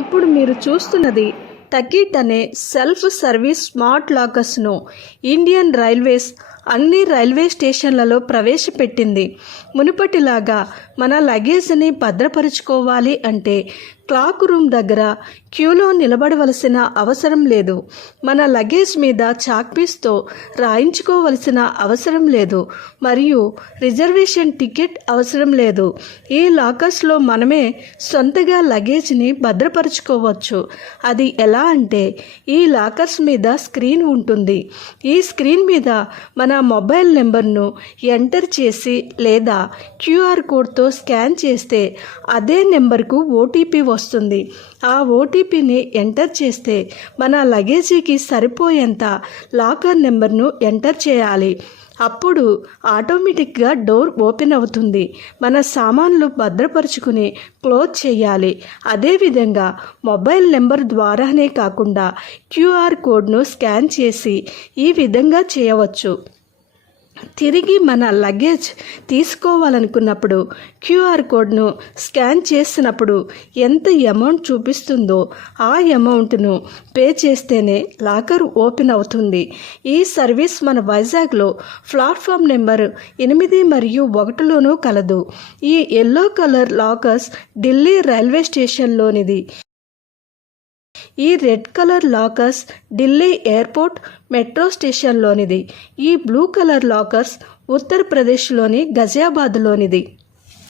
ఇప్పుడు మీరు చూస్తున్నది టకీట్ అనే సెల్ఫ్ సర్వీస్ స్మార్ట్ లాకర్స్ను ఇండియన్ రైల్వేస్ అన్ని రైల్వే స్టేషన్లలో ప్రవేశపెట్టింది. మునుపటిలాగా మన లగేజ్ని భద్రపరుచుకోవాలి అంటే క్లాక్ రూమ్ దగ్గర క్యూలో నిలబడవలసిన అవసరం లేదు. మన లగేజ్ మీద చాక్పీస్తో రాయించుకోవలసిన అవసరం లేదు. మరియు రిజర్వేషన్ టికెట్ అవసరం లేదు. ఈ లాకర్స్లో మనమే సొంతగా లగేజ్ని భద్రపరుచుకోవచ్చు. అది ఎలా అంటే ఈ లాకర్స్ మీద స్క్రీన్ ఉంటుంది. ఈ స్క్రీన్ మీద మన మొబైల్ నెంబర్ను ఎంటర్ చేసి లేదా క్యూఆర్ కోడ్తో స్కాన్ చేస్తే అదే నెంబర్కు ఓటీపీ వస్తుంది. ఆ ఓటీపీని ఎంటర్ చేస్తే మన లగేజీకి సరిపోయేంత లాకర్ నెంబర్ను ఎంటర్ చేయాలి. అప్పుడు ఆటోమేటిక్గా డోర్ ఓపెన్ అవుతుంది. మన సామాన్లు భద్రపరుచుకుని క్లోజ్ చేయాలి. అదేవిధంగా మొబైల్ నెంబర్ ద్వారానే కాకుండా క్యూఆర్ కోడ్ను స్కాన్ చేసి ఈ విధంగా చేయవచ్చు. తిరిగి మన లగేజ్ తీసుకోవాలనుకున్నప్పుడు క్యూఆర్ కోడ్ను స్కాన్ చేసినప్పుడు ఎంత అమౌంట్ చూపిస్తుందో ఆ అమౌంట్ను పే చేస్తేనే లాకర్ ఓపెన్ అవుతుంది. ఈ సర్వీస్ మన వైజాగ్లో ప్లాట్ఫామ్ నెంబర్ 8 మరియు 1లోనూ కలదు. ఈ yellow colour lockers Delhi railway స్టేషన్లోనిది. ఈ red colour lockers Delhi airport metro స్టేషన్లోనిది. ఈ బ్లూ కలర్ లాకర్స్ ఉత్తరప్రదేశ్లోని గజియాబాద్లోనిది.